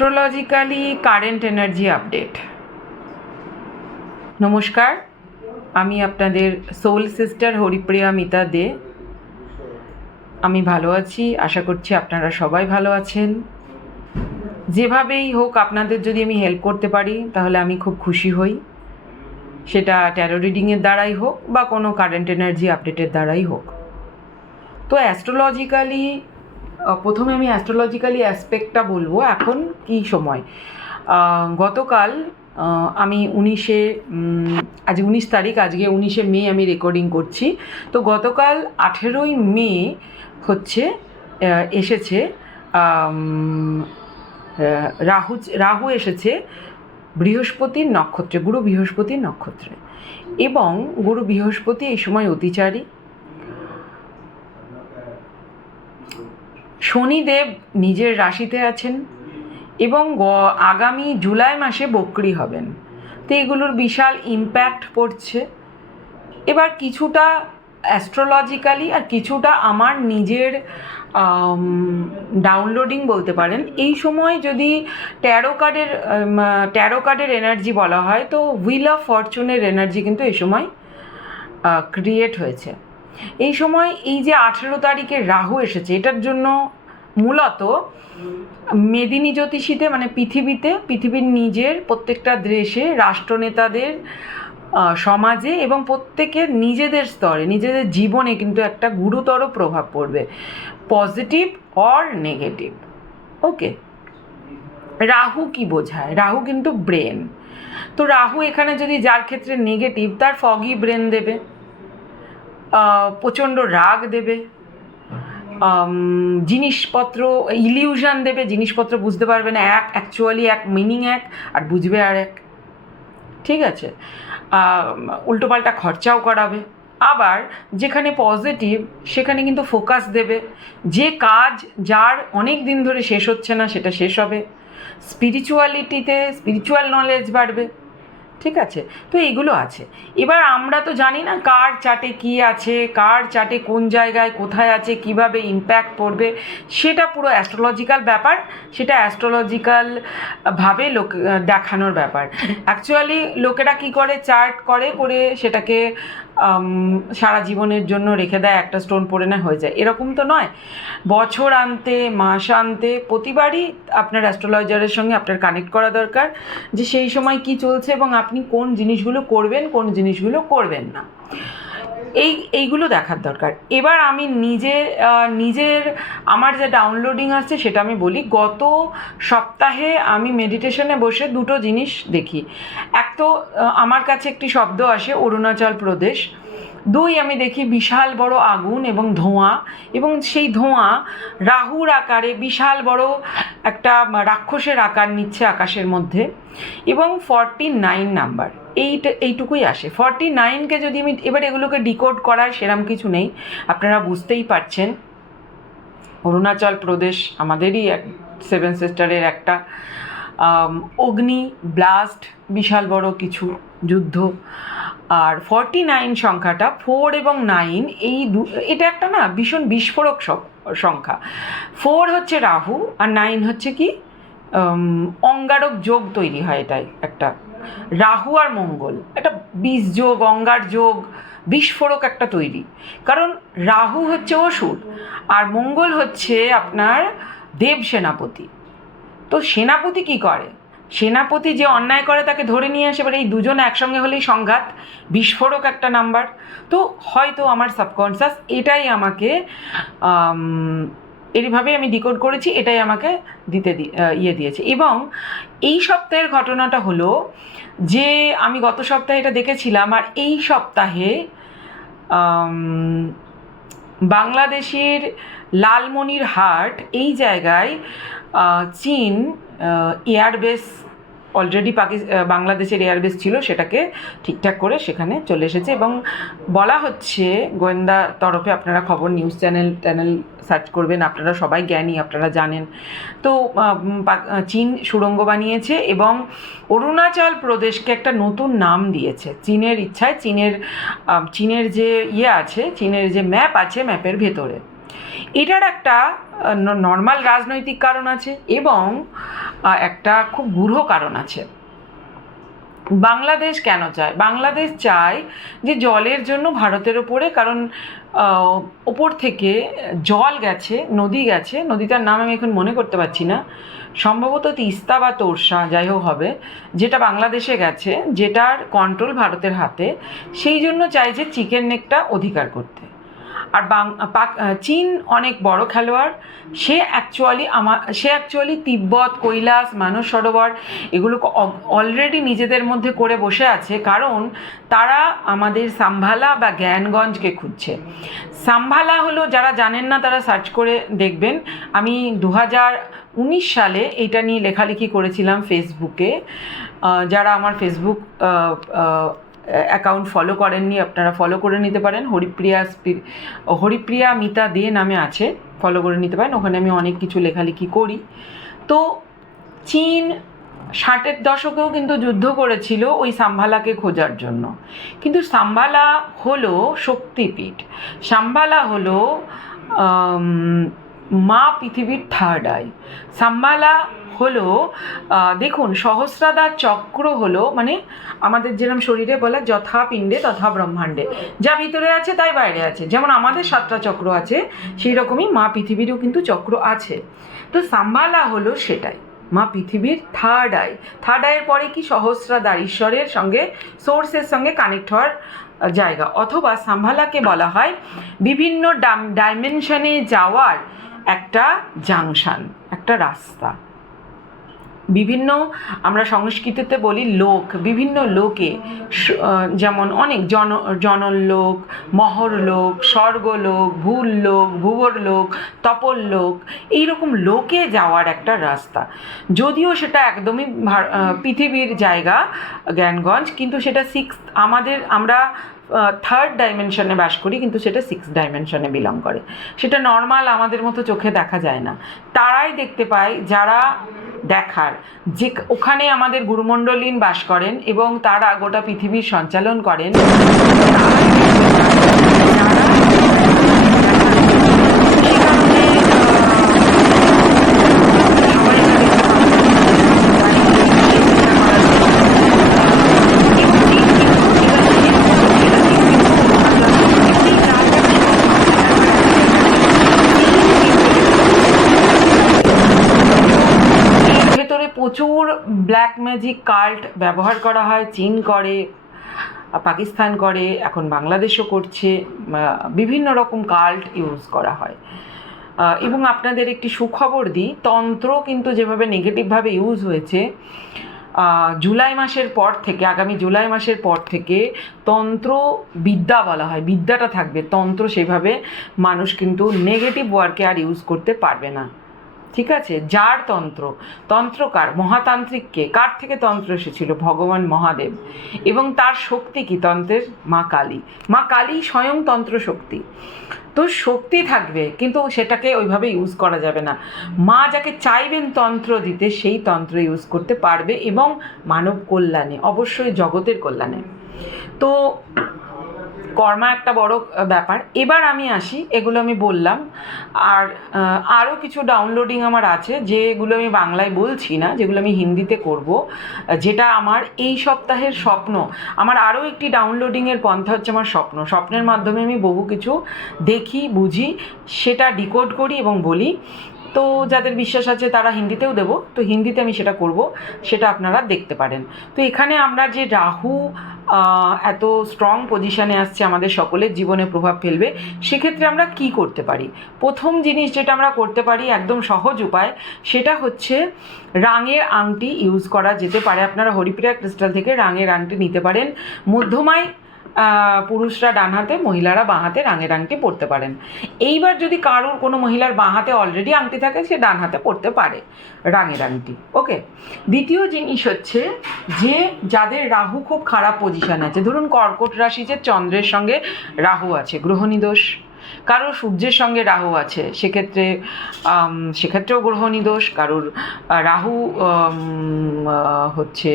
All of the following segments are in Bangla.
অ্যাস্ট্রোলজিক্যালি কারেন্ট এনার্জি আপডেট নমস্কার, আমি আপনাদের সোল সিস্টার হরিপ্রিয়া মিতা দে। আমি ভালো আছি, আশা করছি আপনারা সবাই ভালো আছেন। যেভাবেই হোক আপনাদের যদি আমি হেল্প করতে পারি, তাহলে আমি খুব খুশি হই। সেটা ট্যারো রিডিংয়ের দ্বারাই হোক বা কোনো কারেন্ট এনার্জি আপডেটের দ্বারাই হোক। তো অ্যাস্ট্রোলজিক্যালি প্রথমে আমি অ্যাস্ট্রোলজিক্যালি অ্যাসপেক্টটা বলব, এখন কী সময়? গতকাল আমি উনিশে আজ উনিশ তারিখ, আজকে উনিশে মে আমি রেকর্ডিং করছি। তো গতকাল আঠেরোই মে হচ্ছে এসেছে রাহু রাহু এসেছে বৃহস্পতির নক্ষত্রে, গুরু বৃহস্পতির নক্ষত্রে। এবং গুরু বৃহস্পতি এই সময় অতিচারী। শনিদেব নিজের রাশিতে আছেন এবং আগামী জুলাই মাসে বক্রি হবেন। তো এগুলোর বিশাল ইম্প্যাক্ট পড়ছে। এবার কিছুটা অ্যাস্ট্রোলজিক্যালি আর কিছুটা আমার নিজের ডাউনলোডিং বলতে পারেন। এই সময় যদি ট্যারো কার্ডের ট্যারো কার্ডের এনার্জি বলা হয়, তো হুইল অফ ফরচুনের এনার্জি কিন্তু এই সময় ক্রিয়েট হয়েছে। এই সময় এই যে আঠেরো তারিখে রাহু এসেছে, এটার জন্য মূলত মেদিনী জ্যোতিষীতে মানে পৃথিবীতে, পৃথিবীর নিজের প্রত্যেকটা দেশে রাষ্ট্রনেতাদের সমাজে এবং প্রত্যেকের নিজেদের স্তরে, নিজেদের জীবনে কিন্তু একটা গুরুতর প্রভাব পড়বে। Positive or negative. Okay? Rahu কি বোঝায়? রাহু কিন্তু ব্রেন। তো রাহু এখানে যদি যার ক্ষেত্রে নেগেটিভ, তার ফগি ব্রেন দেবে। প্রচণ্ড রাগ দেবে। জিনিসপত্র ইলিউশন দেবে, জিনিসপত্র বুঝতে পারবে না, এক অ্যাকচুয়ালি এক মিনিং এক, আর বুঝবে আর এক। ঠিক আছে? উল্টোপাল্টা খরচাও করাবে। আবার যেখানে পজিটিভ সেখানে কিন্তু ফোকাস দেবে। যে কাজ যার অনেক দিন ধরে শেষ হচ্ছে না, সেটা শেষ হবে। স্পিরিচুয়ালিটিতে স্পিরিচুয়াল নলেজ বাড়বে। ঠিক আছে? তো এইগুলো আছে। এবার আমরা তো জানি না কার চাটে কি আছে, কার চাটে কোন জায়গায় কোথায় আছে, কীভাবে ইম্প্যাক্ট পড়বে। সেটা পুরো অ্যাস্ট্রোলজিক্যাল ব্যাপার, সেটা অ্যাস্ট্রোলজিক্যাল ভাবে লোক দেখানোর ব্যাপার। অ্যাকচুয়ালি লোকেরা কি করে চার্ট করে করে সেটাকে সারা জীবনের জন্য রেখে দেয়, একটা স্টোন পরে না, হয়ে যায়। এরকম তো নয়। বছর আনতে, মাস আনতে, প্রতিবারই আপনার অ্যাস্ট্রোলজারের সঙ্গে আপনার কানেক্ট করা দরকার যে সেই সময় কি চলছে এবং আপনি কোন জিনিসগুলো করবেন, কোন জিনিসগুলো করবেন না। এই, এইগুলো দেখার দরকার। এবার আমি নিজে নিজের আমার যে ডাউনলোডিং আছে সেটা আমি বলি, গত সপ্তাহে আমি মেডিটেশনে বসে দুটো জিনিস দেখি। এক তো আমার কাছে একটি শব্দ আসে, অরুণাচল প্রদেশ। দুই, আমি দেখি বিশাল বড় আগুন এবং ধোঁয়া, এবং সেই ধোঁয়া রাহুর আকারে বিশাল বড় একটা রাক্ষসের আকার নিচ্ছে আকাশের মধ্যে, এবং ফর্টি নাইন নাম্বার, এইটা, এইটুকুই আসে। ফর্টি নাইনকে যদি আমি এবার এগুলোকে ডিকোড করার সেরম কিছু নেই, আপনারা বুঝতেই পারছেন। অরুণাচল প্রদেশ আমাদেরই এক, সেভেন সিস্টারের একটা অগ্নি ব্লাস্ট, বিশাল বড় কিছু যুদ্ধ। আর ফর্টি নাইন সংখ্যাটা ফোর এবং নাইন এই দু, এটা একটা না ভীষণ বিস্ফোরক সংখ্যা। ফোর হচ্ছে রাহু আর নাইন হচ্ছে কি? অঙ্গারক যোগ তৈরি হয় এটাই একটা। রাহু আর মঙ্গল, একটা বিষ যোগ, অঙ্গার যোগ, বিস্ফোরক একটা তৈরি। কারণ রাহু হচ্ছে অসুর আর মঙ্গল হচ্ছে আপনার দেব সেনাপতি। তো সেনাপতি কি করে? সেনাপতি যে অন্যায় করে তাকে ধরে নিয়ে আসে এবার এই দুজন একসঙ্গে হলেই সংঘাত বিস্ফোরক একটা নাম্বার। তো হয়তো আমার সাবকনসিয়াস এটাই আমাকে আম, এইভাবে আমি ডিকোড করেছি এটাই আমাকে দিতে ইয়ে দিয়েছে। এবং এই সপ্তাহের ঘটনাটা হলো যে আমি গত সপ্তাহে এটা দেখেছিলাম আর এই সপ্তাহে বাংলাদেশের লালমনির হাট এই জায়গায় চীন এয়ারবেস অলরেডি পাকি বাংলাদেশের এয়ারবেস ছিল, সেটাকে ঠিকঠাক করে সেখানে চলে এসেছে এবং বলা হচ্ছে, গোয়েন্দা তরফে আপনারা খবর নিউজ চ্যানেল ট্যানেল সার্চ করবেন, আপনারা সবাই জ্ঞানী, আপনারা জানেন। তো চীন সুড়ঙ্গ বানিয়েছে এবং অরুণাচল প্রদেশকে একটা নতুন নাম দিয়েছে। চীনের ইচ্ছায় চীনের চীনের যে ইয়ে আছে, চীনের যে ম্যাপ আছে ম্যাপের ভেতরে। এটার একটা নর্মাল রাজনৈতিক কারণ আছে এবং একটা খুব গূঢ় কারণ আছে। বাংলাদেশ কেন চায়? বাংলাদেশ চায় যে জলের জন্য ভারতের ওপরে, কারণ ওপর থেকে জল গেছে, নদী গেছে, নদীটার নাম আমি এখন মনে করতে পারছি না। সম্ভবত তিস্তা বা তোরসা, যাই হোক হবে, যেটা বাংলাদেশে গেছে, যেটার কন্ট্রোল ভারতের হাতে, সেই জন্য চাই যে চিকেন নেকটা অধিকার করতে। আর বাং পাক চীন অনেক বড় খেলোয়াড়। সে অ্যাকচুয়ালি আমার সে অ্যাকচুয়ালি তিব্বত, কৈলাস, মানস সরোবর এগুলো অলরেডি নিজেদের মধ্যে করে বসে আছে। কারণ তারা আমাদের সাম্ভালা বা জ্ঞানগঞ্জকে খুঁজছে। সাম্ভালা হলো, যারা জানেন না তারা সার্চ করে দেখবেন। আমি দু হাজার উনিশ সালে এইটা নিয়ে লেখালেখি করেছিলাম ফেসবুকে যারা আমার ফেসবুক অ্যাকাউন্ট ফলো করেননি, আপনারা ফলো করে নিতে পারেন। হরিপ্রিয়া হরিপ্রিয়া মিতা দে নামে আছে ফলো করে নিতে পারেন। ওখানে আমি অনেক কিছু লেখালেখি করি। তো চীন ষাটের দশকেও কিন্তু যুদ্ধ করেছিল ওই সাম্ভালাকে খোঁজার জন্য। কিন্তু সাম্ভালা হলো শক্তিপীঠ। সাম্ভালা হলো মা পৃথিবীর থার্ড আই সাম্বালা হলো দেখুন সহস্রাধার চক্র হলো মানে আমাদের যেরকম শরীরে বলে যথা পিণ্ডে তথা ব্রহ্মাণ্ডে। যা ভিতরে আছে তাই বাইরে আছে। যেমন আমাদের সাতটা চক্র আছে, সেই রকমই মা পৃথিবীরও কিন্তু চক্র আছে। তো সাম্বালা হলো সেটাই, মা পৃথিবীর থার্ড আই থার্ড আইয়ের পরে কি সহস্রাধার ঈশ্বরের সঙ্গে সোর্সের সঙ্গে কানেক্ট হওয়ার জায়গা। অথবা সাম্ভালাকে বলা হয় বিভিন্ন ডাইমেনশনে যাওয়ার একটা জাংশন, একটা রাস্তা। বিভিন্ন আমরা সংস্কৃতিতে বলি লোক, বিভিন্ন লোকে যেমন অনেক জন, জনলোক, মহরলোক, স্বর্গলোক ভূললোক ভুবরলোক, তপরলোক, এইরকম লোকে যাওয়ার একটা রাস্তা। যদিও সেটা একদমই পৃথিবীর জায়গা, জ্ঞানগঞ্জ, কিন্তু সেটা সিক্স, আমাদের, আমরা থার্ড ডাইমেনশনে বাস করি, কিন্তু সেটা সিক্স ডাইমেনশনে বিলং করে। সেটা নর্মাল আমাদের মতো চোখে দেখা যায় না। তারাই দেখতে পায়, যারা দেখার। যে ওখানে আমাদের গুরুমণ্ডলীন বাস করেন এবং তারা গোটা পৃথিবীর সঞ্চালন করেন তারাই দেখতে পায় যারা সেই কারণে, আহ, সবাই এটা এর ভেতরে প্রচুর ব্ল্যাক ম্যাজিক কাল্ট ব্যবহার করা হয়, চীন করে, পাকিস্তান করে, এখন বাংলাদেশও করছে বিভিন্ন রকম কাল্ট ইউজ করা হয়। এবং আপনাদের একটি সুখবর দিই, তন্ত্র কিন্তু যেভাবে নেগেটিভভাবে ইউজ হয়েছে জুলাই মাসের পর থেকে, আগামী জুলাই মাসের পর থেকে তন্ত্র বিদ্যা বলা হয়, বিদ্যাটা থাকবে। তন্ত্র সেভাবে মানুষ কিন্তু নেগেটিভ ওয়ার্কে আর ইউজ করতে পারবে না। ঠিক আছে, যার তন্ত্র? তন্ত্রকার মহাতান্ত্রিককে কার থেকে তন্ত্র এসেছিল? ভগবান মহাদেব। এবং তার শক্তি কি? তন্ত্রের মা কালী। মা কালী স্বয়ং তন্ত্র শক্তি। তো শক্তি থাকবে, কিন্তু সেটাকে ওইভাবে ইউজ করা যাবে না। মা যাকে চাইবেন তন্ত্র দিতে, সেই তন্ত্র ইউজ করতে পারবে এবং মানব কল্যাণে, অবশ্যই জগতের কল্যাণে। তো কর্মা একটা বড় ব্যাপার। এবার আমি আসি, এগুলো আমি বললাম। আর আরও কিছু ডাউনলোডিং আমার আছে, যেগুলো আমি বাংলায় বলছি না, যেগুলো আমি হিন্দিতে করব, যেটা আমার এই সপ্তাহের স্বপ্ন। আমার আরও একটি ডাউনলোডিংয়ের পন্থা হচ্ছে আমার স্বপ্ন। স্বপ্নের মাধ্যমে আমি বহু কিছু দেখি, বুঝি, সেটা ডিকোড করি এবং বলি। তো যাদের বিশ্বাস আছে তারা হিন্দিতেও দেবো। তো হিন্দিতে আমি সেটা করব, সেটা আপনারা দেখতে পারেন। তো এখানে আমরা যে রাহু এত স্ট্রং পজিশানে আসছে আমাদের সকলের জীবনে প্রভাব ফেলবে, সেক্ষেত্রে আমরা কি করতে পারি? প্রথম জিনিস যেটা আমরা করতে পারি, একদম সহজ উপায়, সেটা হচ্ছে রাঙের আংটি ইউজ করা যেতে পারে। আপনারা হরিপ্রিয়া ক্রিস্টাল থেকে রাঙের আংটি নিতে পারেন। মধ্যমায় পুরুষরা ডান হাতে, মহিলারা বাঁ হাতে রাঙের আংটি পরতে পারেন। এইবার যদি কারোর কোনো মহিলার বাঁ হাতে অলরেডি আংটি থাকে, সে ডান হাতে পরতে পারে রাঙের আংটি ওকে দ্বিতীয় জিনিস হচ্ছে যে, যাদের রাহু খুব খারাপ পজিশন আছে, ধরুন কর্কট রাশিতে চন্দ্রের সঙ্গে রাহু আছে, গ্রহণী দোষ। কারোর সূর্যের সঙ্গে রাহু আছে, সেক্ষেত্রে সেক্ষেত্রেও গ্রহণী দোষ। কারোর রাহু হচ্ছে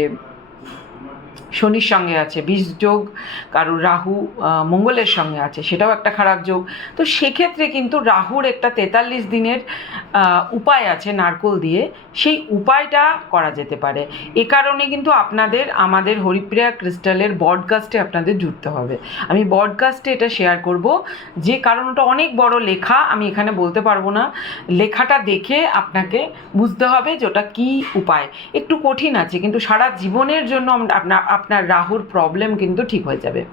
শনির সঙ্গে আছে বিষ যোগ, কারোর রাহু মঙ্গলের সঙ্গে আছে, সেটাও একটা খারাপ যোগ। তো সেক্ষেত্রে কিন্তু রাহুর একটা তেতাল্লিশ দিনের উপায় আছে নারকোল দিয়ে, সেই উপায়টা করা যেতে পারে। এ কারণে কিন্তু আপনাদের, আমাদের হরিপ্রিয়া ক্রিস্টালের বডকাস্টে আপনাদের জুড়তে হবে। আমি বডকাস্টে এটা শেয়ার করব, যে কারণ ওটা অনেক বড় লেখা, আমি এখানে বলতে পারব না। লেখাটা দেখে আপনাকে বুঝতে হবে যে ওটা কী উপায়। একটু কঠিন আছে, কিন্তু সারা জীবনের জন্য আপনার আপনার রাহুর প্রবলেম কিন্তু ঠিক হয়ে যাবে।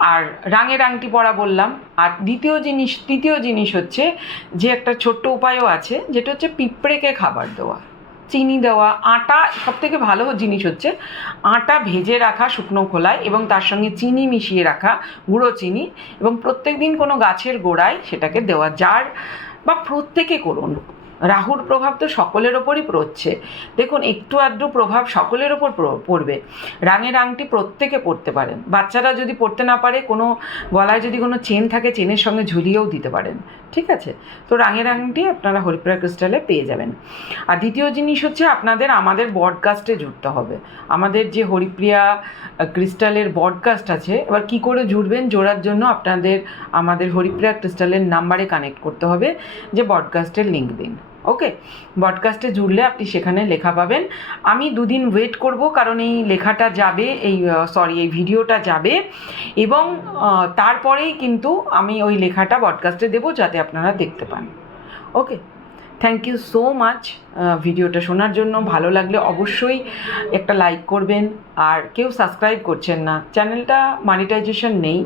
আর রাঙের আংটি পরা বললাম। আর দ্বিতীয় জিনিস, তৃতীয় জিনিস হচ্ছে যে একটা ছোট্ট উপায়ও আছে, যেটা হচ্ছে পিঁপড়েকে খাবার দেওয়া। চিনি দেওয়া, আটা সব থেকে ভালো জিনিস হচ্ছে আটা ভেজে রাখা শুকনো খোলায় এবং তার সঙ্গে চিনি মিশিয়ে রাখা গুঁড়ো চিনি এবং প্রত্যেক দিন কোনো গাছের গোড়ায় সেটাকে দেওয়া। যার বা প্রত্যেকে করুন। রাহুর প্রভাব তো সকলের ওপরই পড়ছে। দেখুন, একটু আধটু প্রভাব সকলের ওপর পড়বে। রাঙের আংটি প্রত্যেকে পড়তে পারেন। বাচ্চারা যদি পড়তে না পারে, কোনো গলায় যদি কোনো চেন থাকে, চেনের সঙ্গে ঝুলিয়েও দিতে পারেন। ঠিক আছে? তো রাঙের আংটি আপনারা হরিপ্রিয়া ক্রিস্টালে পেয়ে যাবেন। আর দ্বিতীয় জিনিস হচ্ছে আপনাদের, আমাদের বডকাস্টে জুড়তে হবে। আমাদের যে হরিপ্রিয়া ক্রিস্টালের বডকাস্ট আছে, এবার কি করে জুড়বেন জোড়ার জন্য আপনাদের, আমাদের হরিপ্রিয়া ক্রিস্টালের নাম্বারে কানেক্ট করতে হবে। যে বডকাস্টের লিঙ্ক দিন। ওকে বডকাস্টে জুড়লে আপনি সেখানে লেখা পাবেন। আমি দুদিন ওয়েট করব, কারণ এই লেখাটা যাবে, এই সরি এই ভিডিওটা যাবে। এবং তারপরেই কিন্তু আমি ওই লেখাটা বডকাস্টে দেবো, যাতে আপনারা দেখতে পান। Okay thank you so much ভিডিওটা শোনার জন্য। ভালো লাগলে অবশ্যই একটা লাইক করবেন। আর কেউ সাবস্ক্রাইব করছেন না, চ্যানেলটা মনিটাইজেশন নেই।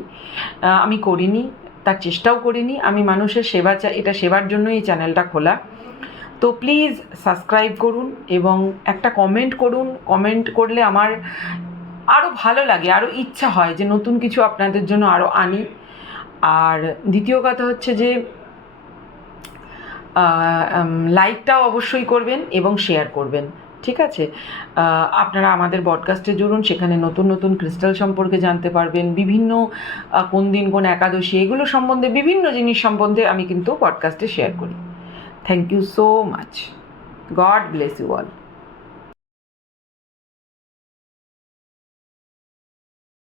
আমি করিনি, তার চেষ্টাও করিনি। আমি মানুষের সেবা চাই এটা সেবার জন্যই এই চ্যানেলটা খোলা। তো প্লিজ সাবস্ক্রাইব করুন এবং একটা কমেন্ট করুন। কমেন্ট করলে আমার আরও ভালো লাগে আরও ইচ্ছা হয় যে নতুন কিছু আপনাদের জন্য আরও আনি। আর দ্বিতীয় কথা হচ্ছে যে লাইকটাও অবশ্যই করবেন এবং শেয়ার করবেন, ঠিক আছে? আপনারা আমাদের বডকাস্টে জুড়ুন, সেখানে নতুন নতুন ক্রিস্টাল সম্পর্কে জানতে পারবেন, বিভিন্ন কোন দিন কোন একাদশী, এগুলো সম্বন্ধে বিভিন্ন জিনিস সম্বন্ধে আমি কিন্তু পডকাস্টে শেয়ার করি। Thank you so much. God bless you all.